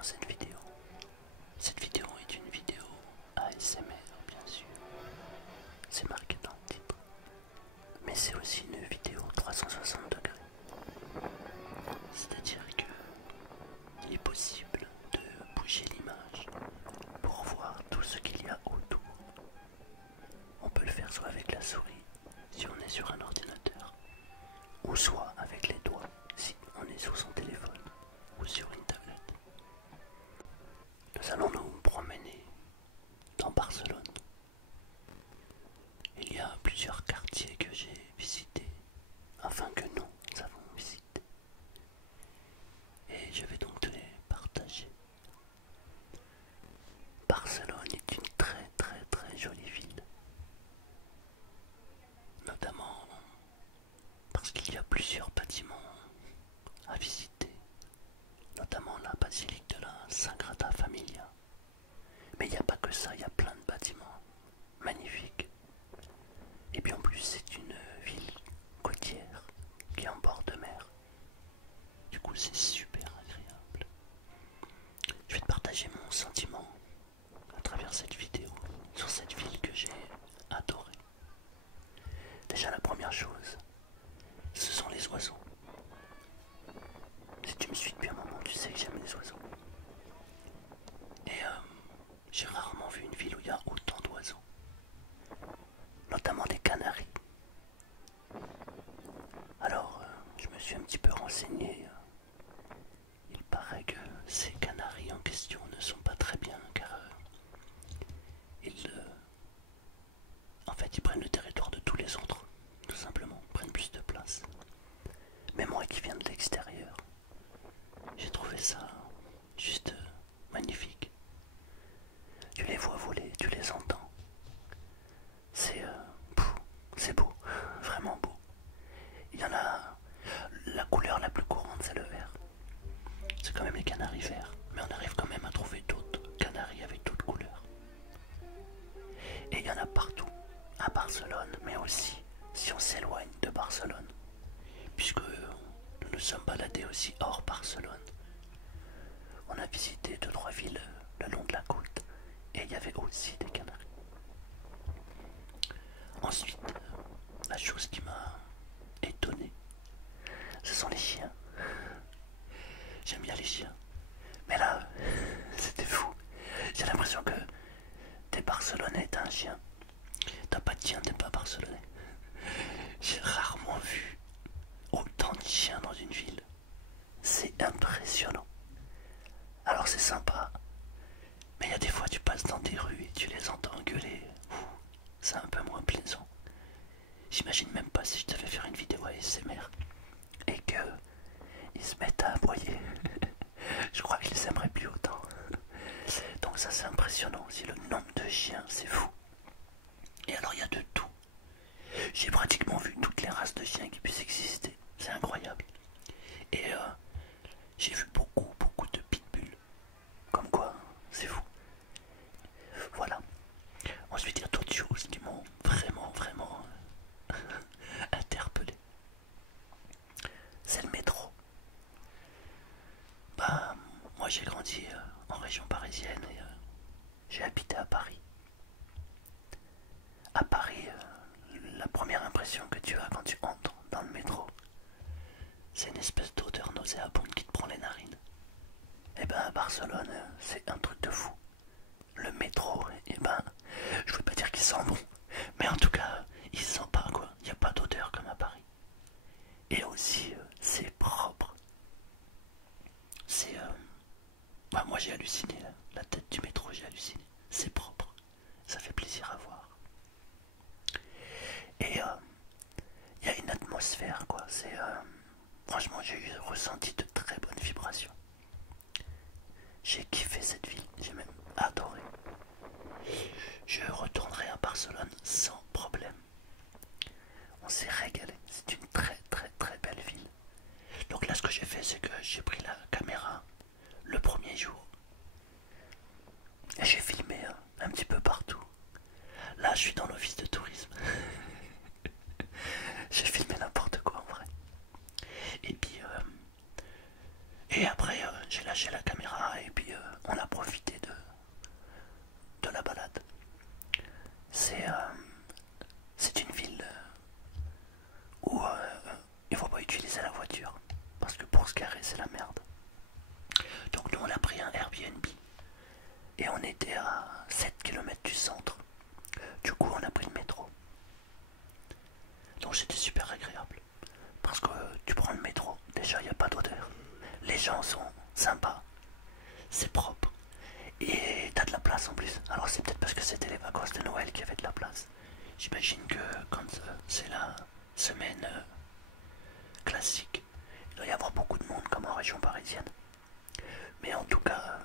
bien cette vidéo. Cette vidéo est une vidéo ASMR, bien sûr. C'est marqué dans le titre. Mais c'est aussi une vidéo 360 degrés. C'est-à-dire que il est possible de bouger l'image pour voir tout ce qu'il y a autour. On peut le faire soit avec la souris, si on est sur un ordinateur, ou soit avec les doigts, si on est sur son téléphone, ou sur une tablette. Nous allons nous promener dans Barcelone. Il y a plusieurs quartiers que j'ai visités, enfin que nous avons visités. Et je vais donc te les partager. Barcelone est une très jolie ville. Notamment parce qu'il y a plusieurs bâtiments à visiter. Notamment la basilique de la Sagrada Familia. Mais il n'y a pas que ça, il y a plein de bâtiments magnifiques. Et puis en plus c'est une ville côtière qui est en bord de mer. Du coup c'est super agréable. Je vais te partager mon sentiment à travers cette vidéo sur cette ville que j'ai adorée. Déjà la première chose, ce sont les oiseaux. Si tu me suis depuis un moment, tu sais que j'aime les oiseaux. Et j'ai rarement vu une ville où il y a autant d'oiseaux. Notamment des canaris. Alors, je me suis un petit peu renseigné. Il paraît que ces canaris en question ne sont pas très bien car en fait, ils prennent le territoire de tous les autres, tout simplement, ils prennent plus de place. Mais moi qui viens de l'extérieur, j'ai trouvé ça juste magnifique. Tu les vois voler, tu les entends. C'est beau, vraiment beau. Il y en a, la couleur la plus courante c'est le vert. C'est quand même les canaris verts, mais on arrive quand même à trouver d'autres canaris avec d'autres couleurs. Et il y en a partout, à Barcelone, mais aussi si on s'éloigne de Barcelone, puisque nous nous sommes baladés aussi hors Barcelone. On a visité 2-3 villes le long de la côte, et il y avait aussi des canaris. Ensuite, la chose qui m'a étonné, ce sont les chiens. J'aime bien les chiens. Mais là, c'était fou. J'ai l'impression que t'es Barcelonais, t'as un chien. T'as pas de chien, t'es pas Barcelonais. J'ai rarement vu autant de chiens dans une ville. C'est impressionnant. Alors c'est sympa. Mais il y a des fois tu passes dans des rues et tu les entends gueuler. C'est un peu moins plaisant. J'imagine même pas si je devais faire une vidéo ASMR et que ils se mettent à aboyer. Je crois que je les aimerais plus autant. Donc ça c'est impressionnant aussi, le nombre de chiens, c'est fou. Et alors il y a de tout. J'ai pratiquement vu toutes les races de chiens qui puissent exister. C'est incroyable. Et j'ai vu beaucoup de pitbulls. Comme quoi, c'est fou. Voilà. Ensuite il y a d'autres choses qui m'ont vraiment interpellé. C'est le métro. Bah, moi j'ai grandi en région parisienne et j'ai habité à Paris. À Paris, la première impression que tu as quand tu entres dans le métro, c'est une espèce d'odeur nauséabonde qui te prend les narines. Et ben à Barcelone, c'est un truc de fou. Le métro, et ben, je veux pas dire qu'il sent bon, mais en tout cas, il sent pas quoi. Il n'y a pas d'odeur comme à Paris. Et aussi, c'est propre. C'est bah, moi j'ai halluciné, la tête du métro, j'ai halluciné. C'est propre, ça fait plaisir à voir. Et il y a une atmosphère quoi. C'est franchement j'ai ressenti de très bonnes vibrations. J'ai kiffé cette ville, j'ai même adoré. Je retournerai à Barcelone sans problème. On s'est régalé, c'est une très belle ville. Donc là ce que j'ai fait c'est que j'ai pris la caméra le premier jour et j'ai filmé un petit peu partout. Là je suis dans l'office de tourisme. J'ai filmé n'importe quoi en vrai. Et puis et après j'ai lâché la caméra et puis sympa, c'est propre. Et t'as de la place en plus. Alors c'est peut-être parce que c'était les vacances de Noël qu'il y avait de la place. J'imagine que quand c'est la semaine classique, il doit y avoir beaucoup de monde comme en région parisienne. Mais en tout cas,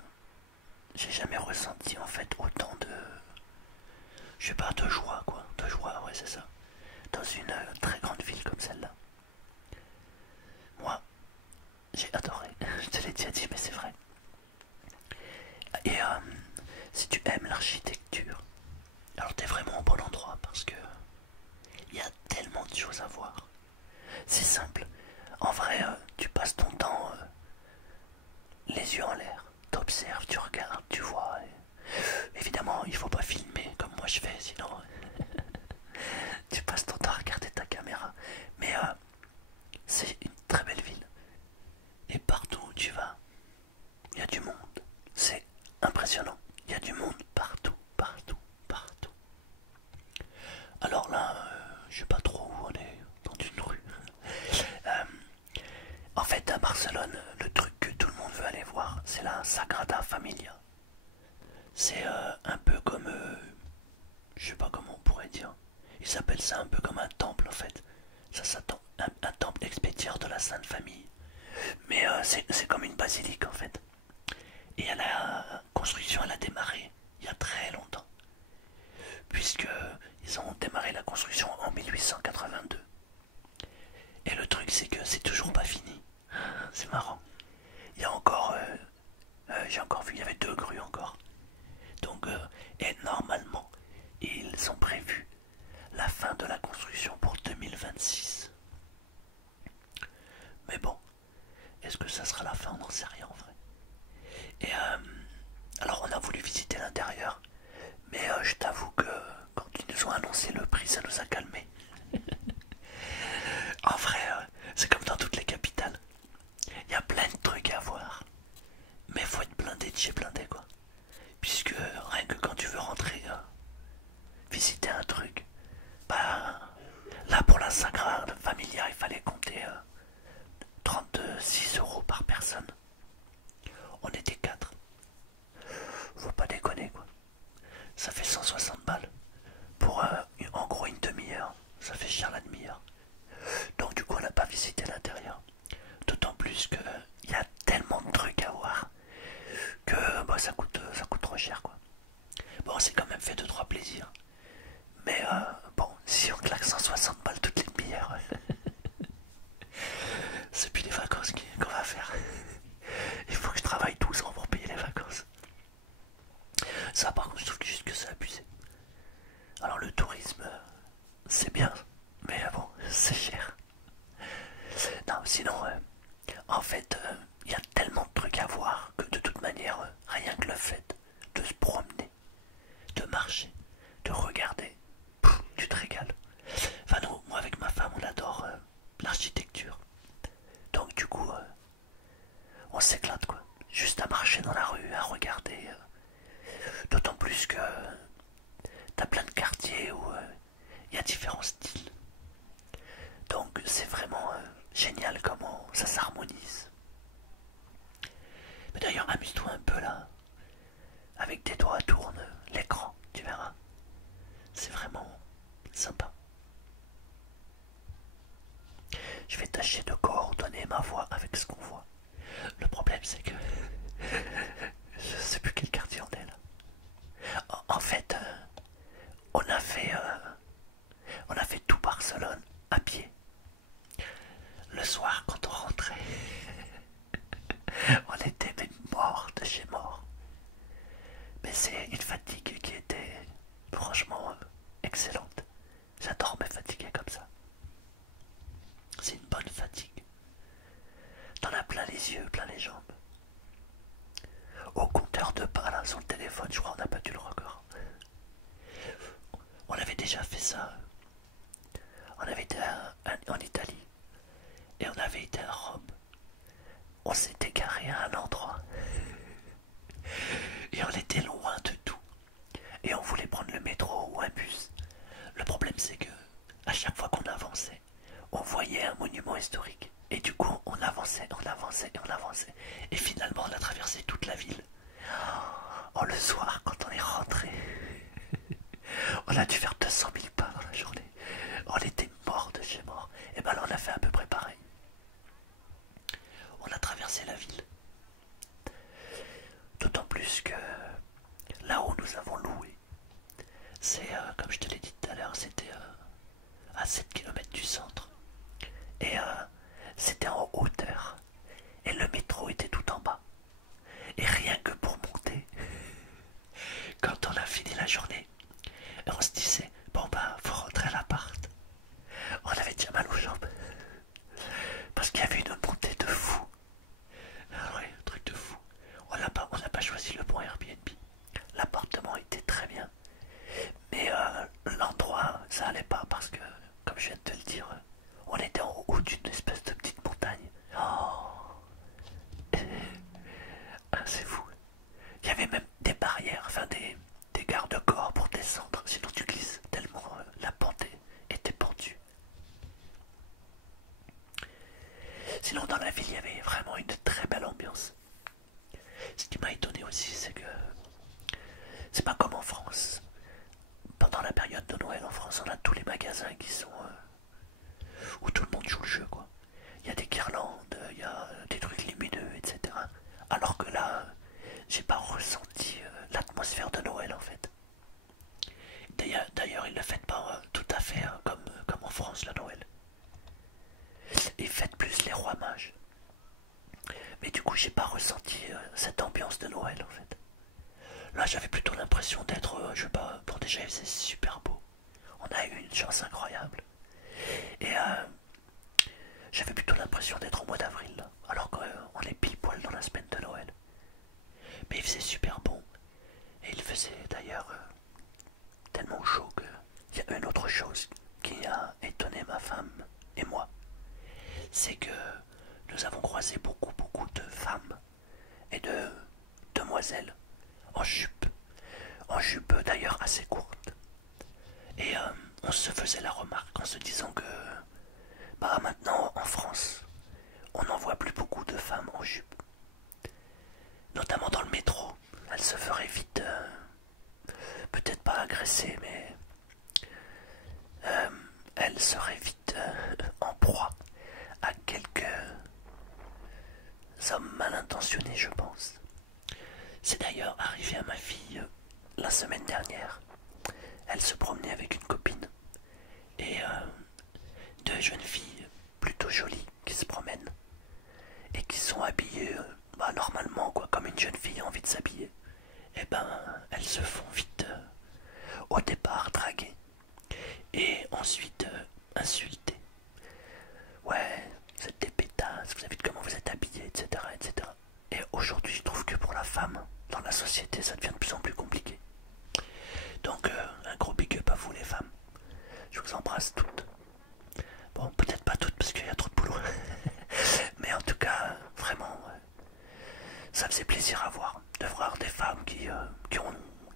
j'ai jamais ressenti en fait autant de... Je sais pas, de joie quoi. De joie, ouais c'est ça. Dans une très grande ville comme celle-là. Moi, j'ai adoré. Je te l'ai déjà dit mais c'est vrai. Et si tu aimes l'architecture, alors t'es vraiment au bon endroit parce que il y a tellement de choses à voir. C'est simple. En vrai, tu passes ton temps les yeux en l'air. T'observes, tu regardes, tu vois. Évidemment, il faut pas filmer comme moi je fais, sinon tu passes ton temps à regarder ta caméra. Mais c'est une très belle ville. Et partout où tu vas, il y a du monde. C'est impressionnant. Il y a du monde partout, partout, partout. Alors là, je sais pas trop où on est, dans une rue. Euh, En fait, à Barcelone, le truc que tout le monde veut aller voir, c'est la Sagrada Familia. C'est un peu comme, je sais pas comment on pourrait dire. Ils s'appellent ça un peu comme un temple en fait. Ça s'attend un temple expédiaire de la Sainte Famille. Mais c'est comme une basilique en fait. Et la construction, elle a démarré il y a très longtemps. Puisque ils ont démarré la construction en 1882. Et le truc, c'est que c'est toujours pas fini. C'est marrant. Il y a encore, j'ai encore vu, il y avait 2 grues encore. Donc, et normalement, ils ont prévu la fin de la construction pour 2026. Mais bon, est-ce que ça sera la fin? On n'en sait rien en vrai. Et alors, on a voulu visiter l'intérieur, mais je t'avoue que quand ils nous ont annoncé le prix, ça nous a calmés. En vrai, c'est comme dans toutes les capitales. Il y a plein de trucs à voir. Mais faut être blindé de chez blindé quoi. Puisque rien que quand tu veux rentrer visiter un truc, bah là pour la Sagrada Familia il fallait compter 36 € par personne. On était 4. Faut pas déconner quoi. Ça fait 160 balles. Pour en gros une demi-heure. Ça fait cher la demi-heure. Donc du coup on n'a pas visité l'intérieur. D'autant plus que il y a tellement de trucs à voir que bah, ça coûte trop cher quoi. Bon, on s'est quand même fait 2-3 plaisirs. Mais bon, si on claque 160 balles toutes les demi-heures, c'est plus les vacances qu'on va faire. Il faut que je travaille 12 ans pour payer les vacances. Ça par contre je trouve juste que c'est abusé. Alors le tourisme, c'est bien, mais bon, c'est cher. Non, sinon, en fait, il y a tellement de trucs à voir que de toute manière, rien que le fait de se promener, de marcher, de regarder, tu te régales. Enfin nous, moi avec ma femme, on adore l'architecture. Donc du coup, on s'éclate quoi. Juste à marcher dans la rue, à regarder. D'autant plus que t'as plein de quartiers où il y a différents styles. Donc c'est vraiment génial comment ça s'harmonise. Mais d'ailleurs, amuse-toi un peu là. Avec tes doigts, tourne l'écran, tu verras. C'est vraiment sympa. Je vais tâcher de coordonner ma voix avec ce qu'on voit. Le problème c'est que je sais plus quel quartier on est là. En fait, on a fait tout Barcelone à pied. Le soir quand on rentrait, on était même mort de chez mort. Mais c'est toute la ville. Oh, le soir, quand on est rentré, on a dû faire 200 000 pas dans la journée. On était mort de chez mort. Et ben là, on a fait à peu près pareil. On a traversé la ville. D'autant plus que là où nous avons loué, c'est, comme je te l'ai dit tout à l'heure, c'était à 7 km du centre. Et c'était en hauteur. Et le métro était tout en bas. Et rien que pour monter, quand on a fini la journée, on se disait, bon bah, faut rentrer à l'appart. On avait déjà mal aux jambes. Parce qu'il y avait une montée de fou. Ah ouais, un truc de fou. On n'a pas choisi le bon Airbnb. L'appartement était très bien. Mais l'endroit, ça allait pas parce que, comme je viens de te le dire, on était en haut d'une espèce de petite montagne. Oh, ah, c'est fou. Il y avait même des barrières, enfin des garde-corps pour descendre, sinon tu glisses tellement la pente était pendue. Sinon dans la ville il y avait vraiment une très belle ambiance. Ce qui m'a étonné aussi c'est que c'est pas comme en France. Pendant la période de Noël en France on a tous les magasins qui sont où tout le monde joue le jeu quoi. Il y a des guirlandes, il y a des trucs lumineux, etc. Alors que là, j'ai pas ressenti l'atmosphère de Noël en fait. D'ailleurs, ils ne le fêtent pas tout à fait comme en France le Noël. Ils fêtent plus les rois mages. Mais du coup, j'ai pas ressenti cette ambiance de Noël en fait. Là, j'avais plutôt l'impression d'être, je sais pas, bon déjà il faisait super beau. On a eu une chance incroyable. Et j'avais plutôt l'impression d'être au mois d'avril, là, alors qu'on est pile poil dans la semaine de Noël. Mais il faisait super bon. Et il faisait d'ailleurs tellement chaud qu'il y a une autre chose qui a étonné ma femme et moi. C'est que nous avons croisé beaucoup de femmes et de demoiselles en jupe. En jupe d'ailleurs assez courte. Et on se faisait la remarque en se disant que bah maintenant en France, on n'en voit plus beaucoup de femmes en jupe. Notamment dans le métro. Elles se feraient vite, peut-être pas agressées, mais elles seraient vite en proie à quelques hommes mal intentionnés, je pense. C'est d'ailleurs arrivé à ma fille la semaine dernière. Elle se promenait avec une copine et deux jeunes filles plutôt jolies qui se promènent et qui sont habillées bah, normalement quoi, comme une jeune fille a envie de s'habiller. Et ben elles se font vite au départ draguer et ensuite insulter. Ouais, vous êtes des pétasses, vous avez vu comment vous êtes habillés, etc., etc. Et aujourd'hui, je trouve que pour la femme, dans la société, ça devient de plus en plus compliqué. Donc, un gros big up à vous les femmes. Je vous embrasse toutes. Bon, peut-être pas toutes parce qu'il y a trop de boulot. Mais en tout cas, vraiment, ça faisait plaisir à voir. De voir des femmes qui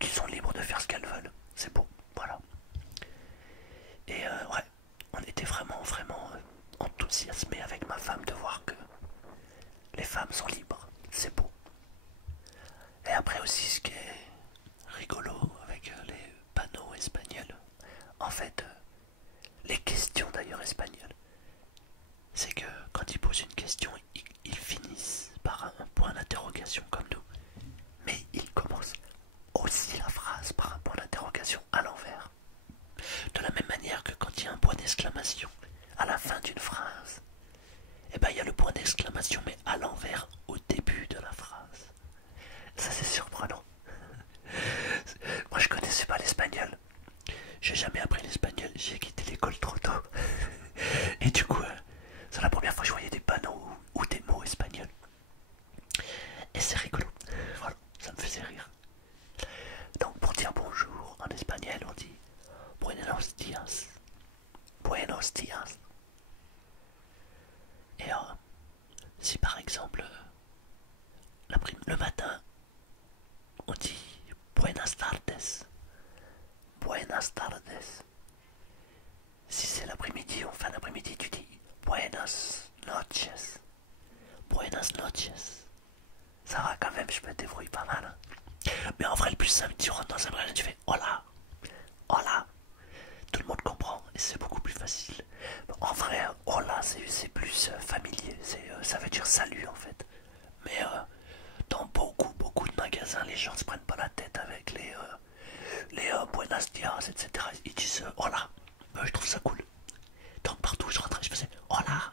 sont libres de faire ce qu'elles veulent. C'est beau, voilà. Et ouais, on était vraiment enthousiasmés avec ma femme de voir que les femmes sont libres. C'est beau. Et après aussi, ce qui est rigolo avec les panneaux espagnols, en fait, les questions d'ailleurs espagnoles, c'est que quand ils posent une question, ils finissent par un point d'interrogation comme nous. Mais ils commencent aussi la phrase par un point d'interrogation à l'envers. De la même manière que quand il y a un point d'exclamation à la fin d'une phrase, et ben il y a le point d'exclamation mais à l'envers au début de la phrase. Ça c'est surprenant. Moi je connaissais pas l'espagnol. J'ai jamais appris l'espagnol, j'ai quitté l'école trop tôt. Et du coup, c'est la première fois que je voyais des panneaux ou des mots espagnols. Et c'est rigolo. Voilà, ça me faisait rire. Donc pour dire bonjour en espagnol, on dit Buenos días. Buenos días. Et si par exemple, le matin, on dit Buenas tardes. Buenas tardes. Si c'est l'après-midi ou fin d'après-midi, tu dis Buenas noches. Buenas noches. Ça va quand même je me débrouille pas mal. Mais en vrai, le plus simple, tu rentres dans un magasin, tu fais hola, hola. Tout le monde comprend et c'est beaucoup plus facile. En vrai, hola, c'est plus familier. Ça veut dire salut en fait. Mais dans beaucoup de magasins, les gens se prennent pas la tête avec les buenos dias, etc. Ils disent hola. Je trouve ça cool. Donc partout où je rentrais, je faisais hola.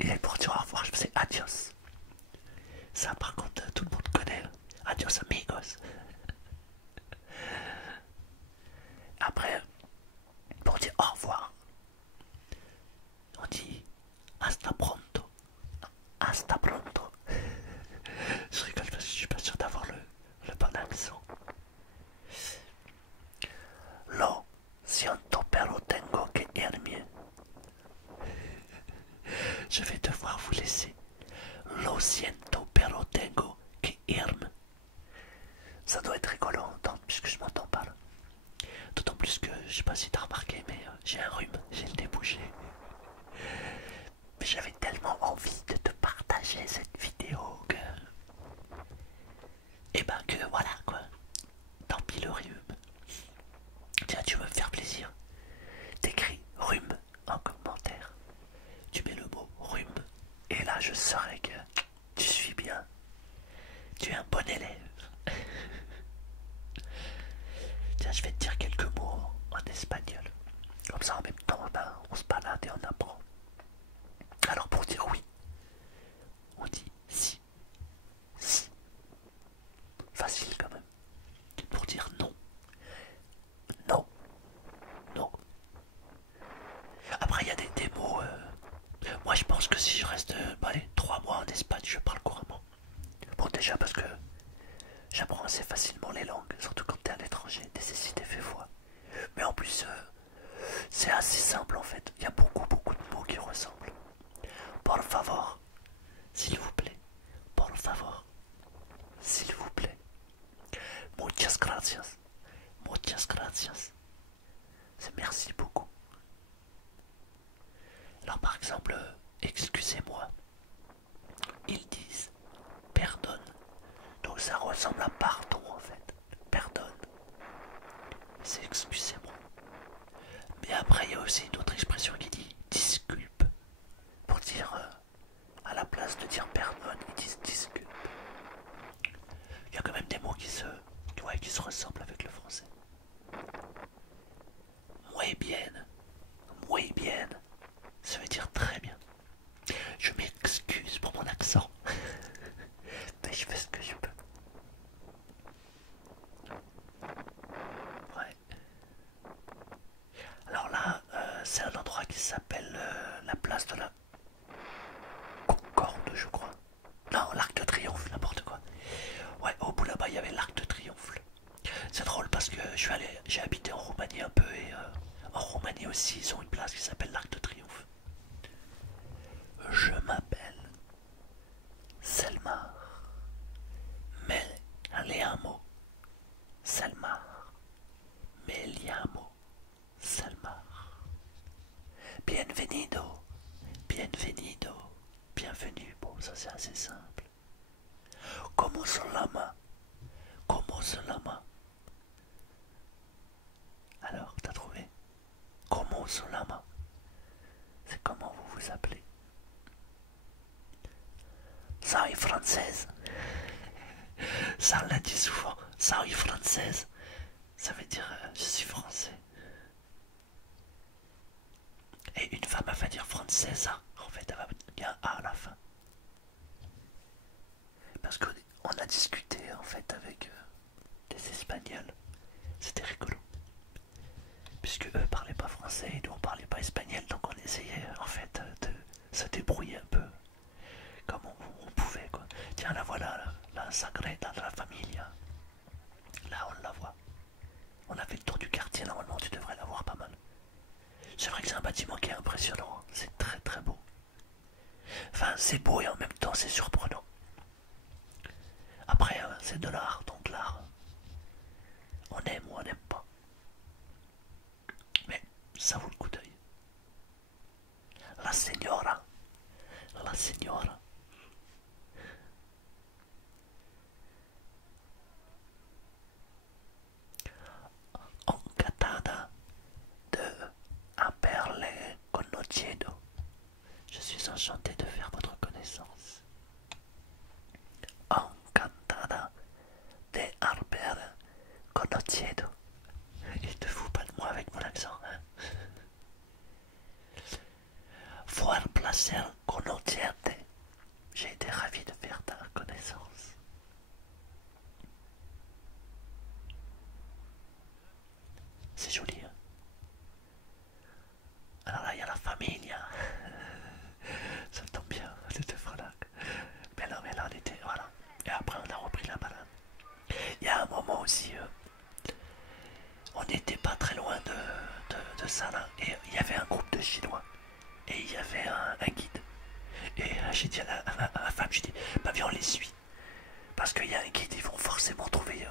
Et pour dire au revoir, je faisais adios. Ça, par contre, tout le monde connaît. Adios amigos. Après, pour dire au revoir, on dit hasta pronto. Hasta pronto. Je rigole parce que je suis pas sûr d'avoir le bon accent. Lo siento pero tengo que irme. Je vais devoir vous laisser. Lo siento pero tengo que irme. Ça doit être rigolo à entendre puisque je m'entends pas là. D'autant plus que, je sais pas si t'as remarqué, mais j'ai un rhume, j'ai le nez bouché. Mais j'avais tellement envie de te partager cette vidéo que... Et ben que voilà quoi. Tant pis le rhume. Tiens, tu veux me faire plaisir. T'écris rhume en commentaire. Tu mets le mot rhume. Et là je saurai que tu suis bien. Tu es un bon élève. Tiens, je vais te dire quelques mots en espagnol. Comme ça en même temps, ben, on se balade et on apprend. Alors pour dire oui, on dit si. Si. Facile quand même. Pour dire non. Non. Non. Après il y a des mots... moi je pense que si je reste allez, 3 mois en Espagne, je parle couramment. Bon déjà parce que j'apprends assez facilement les langues, surtout quand t'es à l'étranger, nécessité fait foi. Mais en plus, c'est assez simple en fait. Il y a beaucoup de mots qui ressemblent. Por favor, s'il vous plaît. Por favor, s'il vous plaît. Muchas gracias. Muchas gracias. C'est merci beaucoup. Alors par exemple, excusez-moi. Ils disent pardonne. Donc ça ressemble à pardon en fait. Pardonne. C'est excusez-moi. Mais après il y a aussi une autre expression qui dit disculpe. Pour dire à la place de dire pardonne, ils disent disculpe. Il y a quand même des mots qui se ressemblent avec le français. Muy bien. Muy bien. Ça veut dire très bien. Je m'excuse pour mon accent. Mais je fais ce que je peux. Ouais. Alors là, c'est un endroit qui s'appelle la place de la Concorde, je crois. Non, l'Arc de Triomphe, n'importe quoi. Ouais, au bout là-bas, il y avait l'Arc de Triomphe. C'est drôle parce que j'ai habité en Roumanie un peu et en Roumanie aussi, ils ont une place qui s'appelle l'Arc de Triomphe. Je m'appelle Selmar. Me llamo Selmar. Me llamo Selmar. Bienvenido. Bienvenido. Bienvenue. Bon, ça c'est assez simple. Como se llama? Como se llama? Alors, t'as trouvé? Como se llama? C'est comment vous vous appelez? Soy française. Ça on l'a dit souvent. Soy française. Ça veut dire je suis français. Et une femme elle va dire française. En fait, il y a un A à la fin. Parce qu'on a discuté en fait avec des Espagnols. C'était rigolo. Puisque eux parlaient pas français et nous on parlait pas espagnol, donc on essayait en fait de se débrouiller un peu comme on pouvait quoi. Tiens la voilà, la Sagrada de la Familia. Là on la voit. On a fait le tour du quartier, normalement tu devrais la voir pas mal. C'est vrai que c'est un bâtiment qui est impressionnant, hein. C'est très très beau. Enfin c'est beau et en même temps c'est surprenant. Après c'est de l'art, donc l'art on aime ou on n'aime pas. Mais ça vaut le coup d'œil. La Signora. La Signora. ça là, et il y avait un groupe de Chinois, et il y avait un guide. Et j'ai dit à ma femme, j'ai dit, bah viens on les suit. Parce qu'il y a un guide, ils vont forcément trouver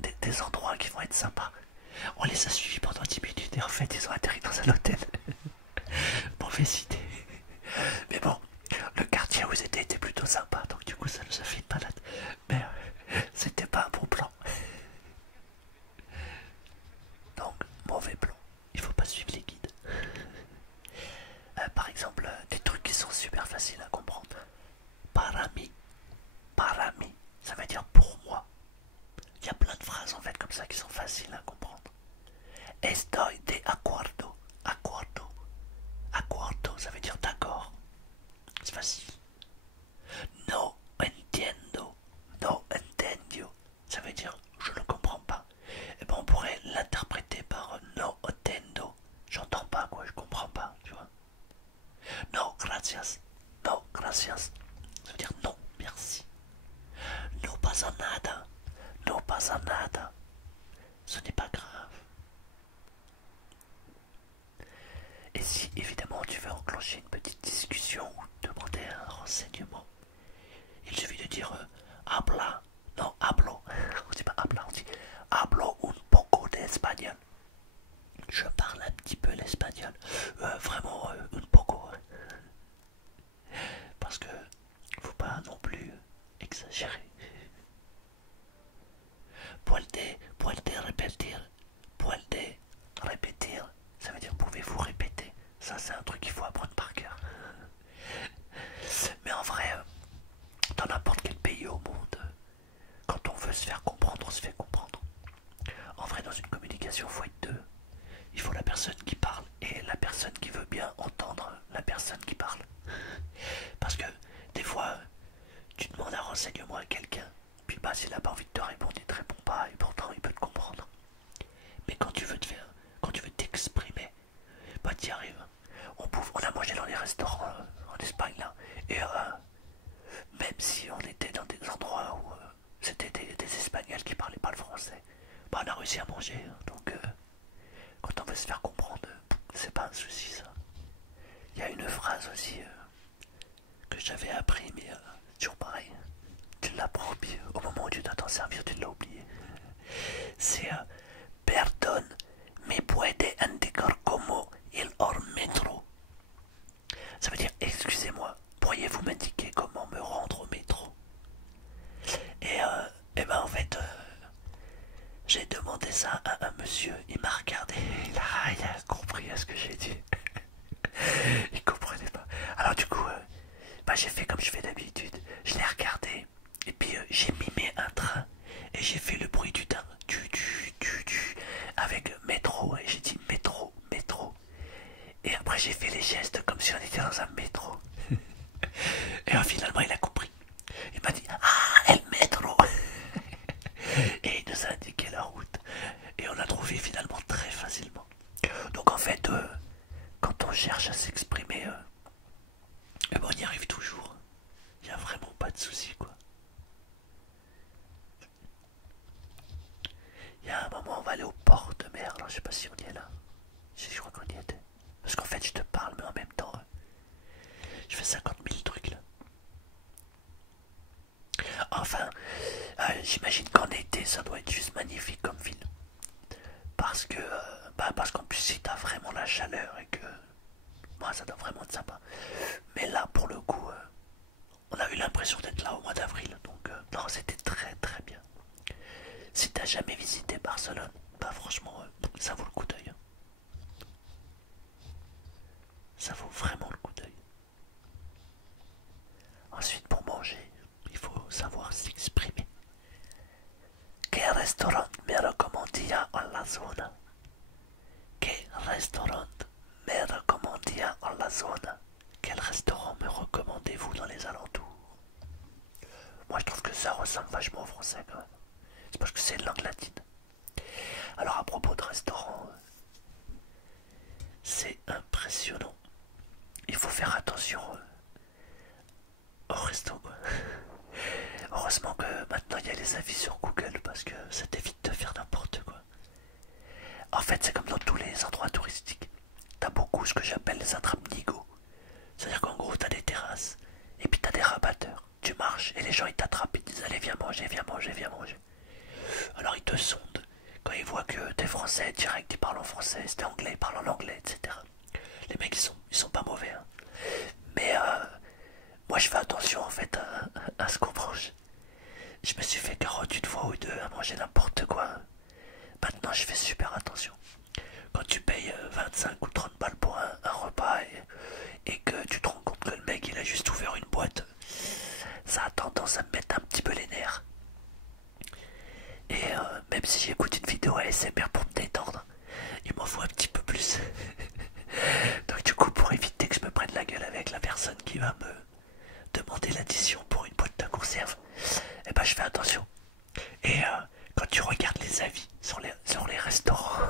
des endroits qui vont être sympas. On les a suivis pendant 10 minutes et en fait ils ont atterri dans un hôtel. Mauvaise idée. Mais bon, le quartier où ils étaient était plutôt sympa, donc du coup ça nous a fait une balade. Mais c'était pas un bon plan. Donc, mauvais plan. Il faut pas suivre les guides. Par exemple, des trucs qui sont super faciles à comprendre. Parami. Parami, ça veut dire pour moi. Il y a plein de phrases en fait comme ça qui sont faciles à comprendre. Estoy de acuerdo. Acuerdo. Acuerdo, ça veut dire d'accord. C'est facile. No entiendo. No entendio. Ça veut dire je ne comprends pas. Et ben on pourrait l'interpréter par no entendo. J'entends pas quoi, je comprends pas, tu vois. No gracias. No gracias. Ça veut dire non, merci. No pasa nada. No pasa nada. Ce n'est pas grave. Et si évidemment tu veux enclencher une petite discussion ou demander un renseignement, il suffit de dire habla, non hablo, on dit pas habla, on dit hablo un poco de espagnol. Je parle un petit peu l'espagnol, vraiment un poco, parce que faut pas non plus exagérer. Puede repetir, ça veut dire pouvez-vous répéter. Ça c'est un truc qu'il faut apprendre par cœur. Mais en vrai, dans n'importe quel pays au monde, quand on veut se faire comprendre, on se fait comprendre. En vrai, dans une communication, il faut être deux. Il faut la personne qui parle et la personne qui veut bien entendre la personne qui parle. Parce que des fois, tu demandes un renseignement à quelqu'un, puis bah s'il n'a pas envie de te répondre, il te répond pas et pourtant il peut te comprendre. Mais quand tu veux t'exprimer, bah t'y arrives. On a mangé dans les restaurants en Espagne là, et même si on était dans des endroits où c'était des Espagnols qui parlaient pas le français, bah on a réussi à manger. Donc quand on veut se faire comprendre, c'est pas un souci ça. Il y a une phrase aussi que j'avais appris, mais toujours pareil. Tu l'apprends, puis au moment où tu dois t'en servir, tu l'as oublié. C'est perdón, me puede indicar cómo ir al metro. Ça veut dire excusez-moi, pourriez-vous m'indiquer comment me rendre au métro? Et ben en fait, j'ai demandé ça à un monsieur, il m'a regardé, il a compris ce que j'ai dit. Il comprenait pas. Alors du coup, bah, j'ai fait comme je fais d'habitude, je l'ai regardé, et puis j'ai mimé un train, et j'ai fait le bruit du train, avec métro, et j'ai dit métro, métro. Et après j'ai fait les gestes comme si on était dans un métro. Et finalement il a compris. Il m'a dit ah, el métro. Et il nous a indiqué la route. Et on a trouvé finalement très facilement. Donc en fait, quand on cherche à s'exprimer, ben on y arrive toujours. Il n'y a vraiment pas de souci quoi. Il y a un moment on va aller au port de mer. Alors je sais pas si on y est là. Je crois qu'on y était. Parce qu'en fait je te parle mais en même temps je fais 50 000 trucs là. Enfin, j'imagine qu'en été ça doit être juste magnifique comme ville. Parce que, parce qu'en plus si t'as vraiment la chaleur et que, moi ça doit vraiment être sympa. Mais là pour le coup, on a eu l'impression d'être là au mois d'avril. Donc non, c'était très très bien. Si t'as jamais visité Barcelone, bah franchement, ça vaut le coup d'œil. Ça vaut vraiment le coup d'œil. Ensuite, pour manger, il faut savoir s'exprimer. ¿Qué restaurant me recomendaría en la zona? ¿Qué restaurant me recomendaría en la zona? Quel restaurant me recommandez-vous dans les alentours? Moi, je trouve que ça ressemble vachement au français quand même. C'est parce que c'est une langue latine. Alors, à propos de restaurant, c'est impressionnant. Il faut faire attention au resto quoi. Heureusement que maintenant il y a les avis sur Google parce que ça t'évite de faire n'importe quoi. En fait c'est comme dans tous les endroits touristiques. manger, viens manger, viens manger. Alors ils te sondent. Quand ils voient que t'es français, direct ils parlent en français, si t'es anglais, ils parlent en anglais, etc. Les mecs ils sont pas mauvais. Hein. Mais moi je fais attention en fait à ce qu'on mange. Je me suis fait carotte une fois ou deux à manger n'importe quoi. Maintenant je fais super attention. Quand tu payes 25 ou 30 balles pour un repas et que tu te rends compte que le mec il a juste ouvert une boîte, ça a tendance à me mettre un petit peu les nerfs. Et même si j'écoute une vidéo ASMR pour me détendre, il m'en faut un petit peu plus. Donc du coup, pour éviter que je me prenne la gueule avec la personne qui va me demander l'addition pour une boîte de conserve, eh ben je fais attention. Et quand tu regardes les avis sur les restaurants,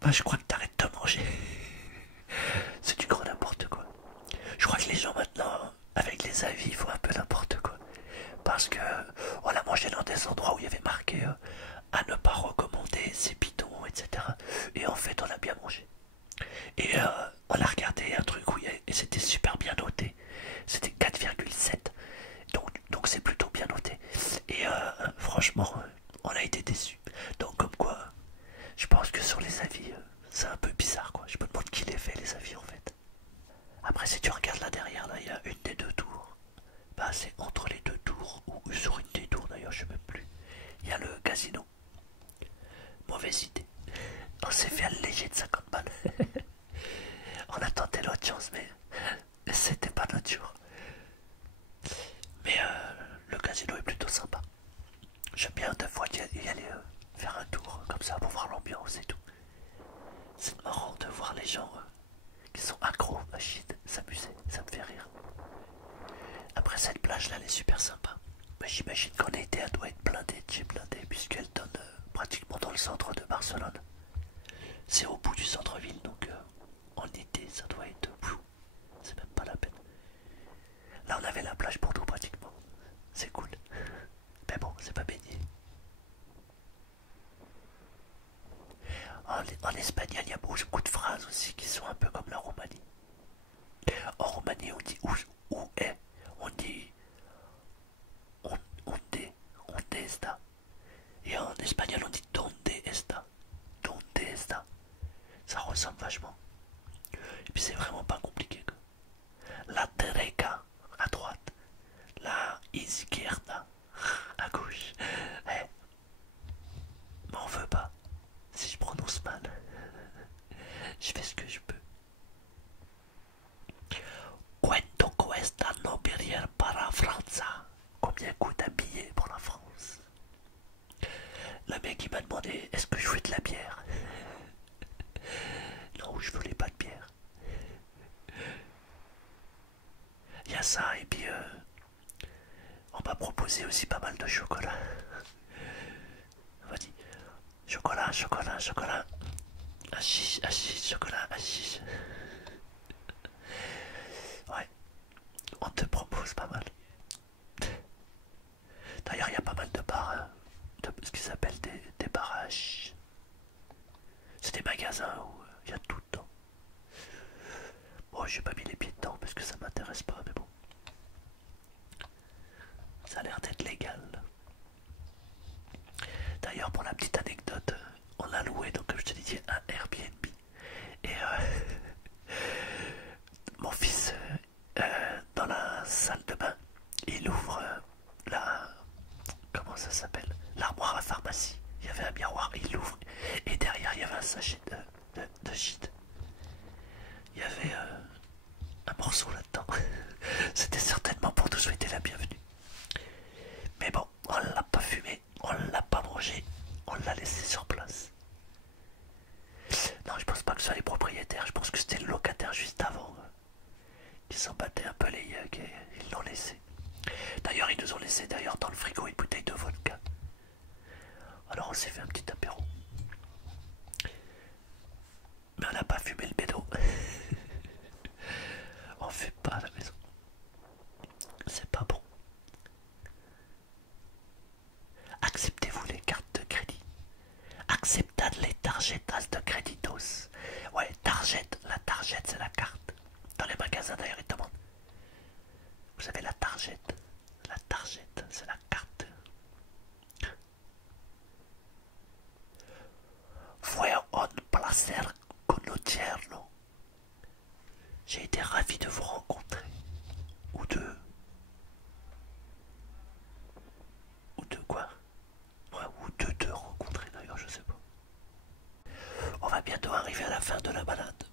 bah je crois que t'arrêtes de manger. C'est du gros n'importe quoi. Je crois que les gens maintenant, avec les avis, ils font un peu n'importe quoi. Parce que on l'a mangé dans des endroits où il y avait marqué à ne pas recommander, c'est bidon, etc. Et en fait, on a bien mangé. Et on a regardé un truc où et c'était super bien noté. C'était 4,7. Donc c'est plutôt bien noté. Et franchement, on a été déçus. Donc comme quoi, je pense que sur les avis, c'est un peu bizarre quoi. Je me demande qui les fait les avis en fait. Après si tu regardes là derrière, là il y a une des deux tours. Bah c'est entre les deux tours, ou sur une des tours d'ailleurs, je sais même plus. Il y a le casino. Mauvaise idée. On s'est fait alléger de 50 balles. On a tenté l'autre chance, mais c'était pas notre jour. Mais le casino est plutôt sympa. J'aime bien des fois y aller faire un tour comme ça pour voir l'ambiance et tout. C'est marrant de voir les gens qui sont accros à shit s'amuser, ça me fait rire. Après cette plage là, elle est super sympa. Mais j'imagine qu'en été, elle doit être blindée de chez blindée puisqu'elle donne pratiquement dans le centre de Barcelone. C'est au bout du centre-ville, donc en été, ça doit être flou. C'est même pas la peine. Là, on avait la plage pour nous pratiquement. C'est cool. Mais bon, c'est pas baigné. En espagnol, il y a beaucoup de phrases aussi qui sont un peu comme la Roumanie. En Roumanie, on dit où est. On dit onde está. Et en espagnol, on dit donde está. Donde está. Ça ressemble vachement. Et puis c'est vraiment pas compliqué. Quoi. La derecha, à droite. La izquierda, à gauche. Eh, m'en veux pas. Si je prononce mal, je fais ce que je peux. Cuento cuesta no billet para Franza. Combien coûte un billet pour la France? Le mec il m'a demandé est-ce que je voulais de la bière. Non, je voulais pas de bière. Il y a ça et puis on m'a proposé aussi pas mal de chocolat. Vas-y. Chocolat, chocolat, chocolat. Hashish, hashish, chocolat, hashish. Ouais, on te propose pas mal. D'ailleurs, il y a pas mal de bars, de ce qu'ils appellent des barrages. C'est des magasins où il y a tout dedans. Bon, j'ai pas mis les pieds dedans parce que ça m'intéresse pas, mais bon. Ça a l'air d'être légal. D'ailleurs, pour la petite anecdote, on a loué, donc comme je te disais, un Airbnb. Et mon fils, dans la salle de bain, il ouvre la... Comment ça s'appelle? L'armoire à pharmacie. Il y avait un miroir, il l'ouvre. Et derrière, il y avait un sachet de shit. Il y avait un morceau là-dedans. C'était certainement pour nous souhaiter la bienvenue. Mais bon, on l'a pas fumé, on l'a pas mangé, on l'a laissé sur place. Non, je pense pas que ce soit les propriétaires, je pense que c'était le locataire juste avant qui s'en battait un peu les yeux et ils l'ont laissé. D'ailleurs, ils nous ont laissé d'ailleurs dans le frigo une bouteille de vodka. Alors on s'est fait un petit apéro. Mais on n'a pas fumé le bédo. On fait pas à la maison. C'est pas bon. Acceptez-vous les cartes de crédit? Acceptad les tarjetas de créditos. Ouais, la tarjette c'est la carte. Dans les magasins d'ailleurs ils demandent. Vous avez la tarjette. La tarjette, c'est la carte. Fue un placer conocerlo. J'ai été ravi de vous rencontrer. Ou de... Ou de quoi? Ouais, ou de te rencontrer d'ailleurs, je sais pas. On va bientôt arriver à la fin de la balade.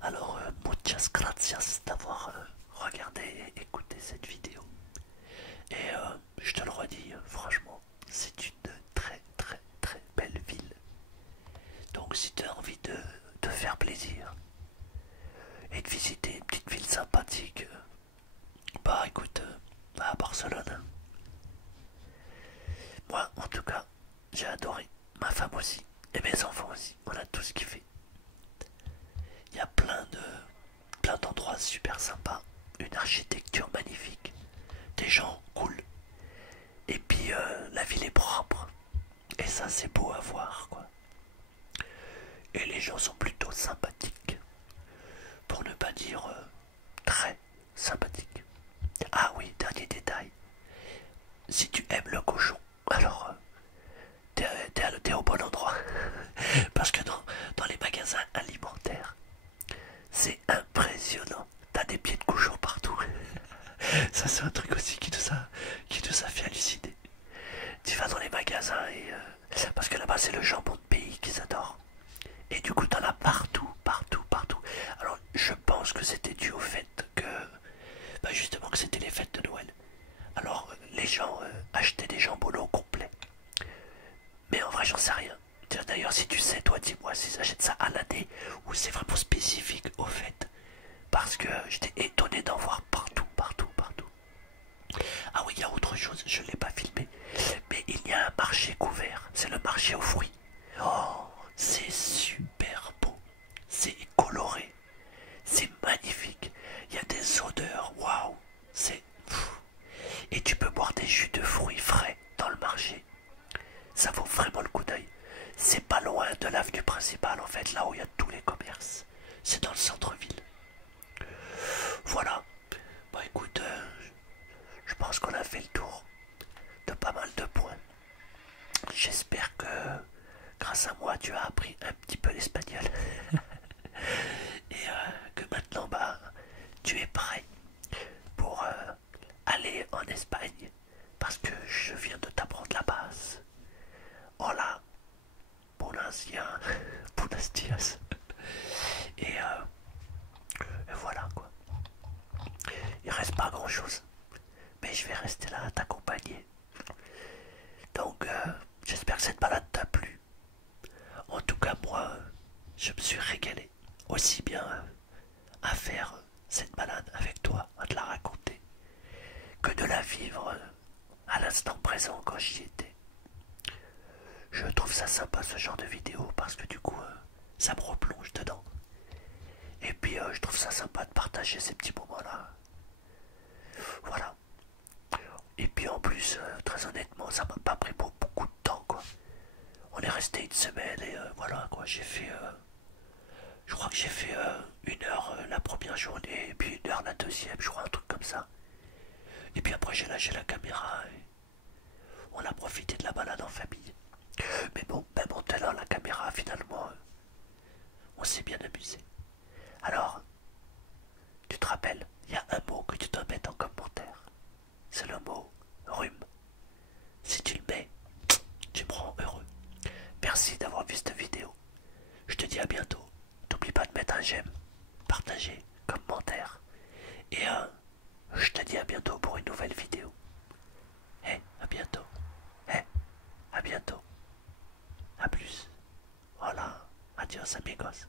Alors, muchas gracias d'avoir regardé et écouté cette vidéo. Et je te le redis, franchement, c'est une très très très belle ville. Donc si tu as envie de te faire plaisir et de visiter une petite ville sympathique, bah écoute, va à Barcelone. Hein. Moi, en tout cas, j'ai adoré. Ma femme aussi. Et mes enfants aussi. On a tous kiffé. Il y a plein d'endroits super sympas. Une architecture magnifique. Des gens cool. Et puis la ville est propre. Et ça c'est beau à voir quoi. Et les gens sont plutôt sympathiques. Pour ne pas dire très sympathiques. Ah oui, dernier détail. Si tu aimes le cochon, alors t'es au bon endroit. Parce que dans les magasins alimentaires, c'est impressionnant. T'as des pieds de cochon partout. Ça c'est un truc aussi qui nous a fait halluciner. Tu vas dans les magasins et... parce que là-bas c'est le jambon de pays qu'ils adorent. Et du coup t'en as partout, partout, partout. Alors je pense que c'était dû au fait que... bah justement que c'était les fêtes de Noël. Alors les gens achetaient des jambons complets. Mais en vrai j'en sais rien. D'ailleurs si tu sais, toi dis-moi s'ils achètent ça à l'année ou c'est vraiment spécifique au fait. Parce que j'étais étonné d'en voir partout, partout, partout. Ah oui, il y a autre chose, je ne l'ai pas filmé. Mais il y a un marché couvert, c'est le marché aux fruits. Oh, c'est super beau, c'est coloré, c'est magnifique. Il y a des odeurs, waouh, c'est fou. Et tu peux boire des jus de fruits frais dans le marché. Ça vaut vraiment le coup d'œil. C'est pas loin de l'avenue principale en fait, là où il y a tous les commerces. C'est dans le centre-ville. Voilà. Bah écoute, je pense qu'on a fait le tour de pas mal de points. J'espère que grâce à moi tu as appris un petit peu l'espagnol. Et que maintenant bah tu es prêt pour aller en Espagne. Parce que je viens de t'apprendre la base. Hola, buenos días, buenos días. Et voilà quoi. Il reste pas grand chose. Mais je vais rester là à t'accompagner. Donc j'espère que cette balade t'a plu. En tout cas moi, je me suis régalé. Aussi bien à faire cette balade avec toi, à te la raconter, que de la vivre à l'instant présent quand j'y étais. Je trouve ça sympa ce genre de vidéo parce que du coup ça me replonge dedans. Et puis je trouve ça sympa de partager ces petits moments-là. Voilà. Et puis en plus, très honnêtement, ça m'a pas pris beaucoup de temps quoi. On est resté une semaine et voilà quoi, j'ai fait... je crois que j'ai fait 1 heure la première journée et puis 1 heure la deuxième, je crois un truc comme ça. Et puis après j'ai lâché la caméra et on a profité de la balade en famille. Mais bon, même en tenant la caméra finalement, on s'est bien amusé. Alors, tu te rappelles, il y a un mot que tu dois mettre en commentaire. C'est le mot rhume. Si tu le mets, tu me rends heureux. Merci d'avoir vu cette vidéo. Je te dis à bientôt. N'oublie pas de mettre un j'aime, partager, commentaire. Et je te dis à bientôt pour une nouvelle vidéo. À bientôt. À bientôt. À plus. Voilà. Adios amigos.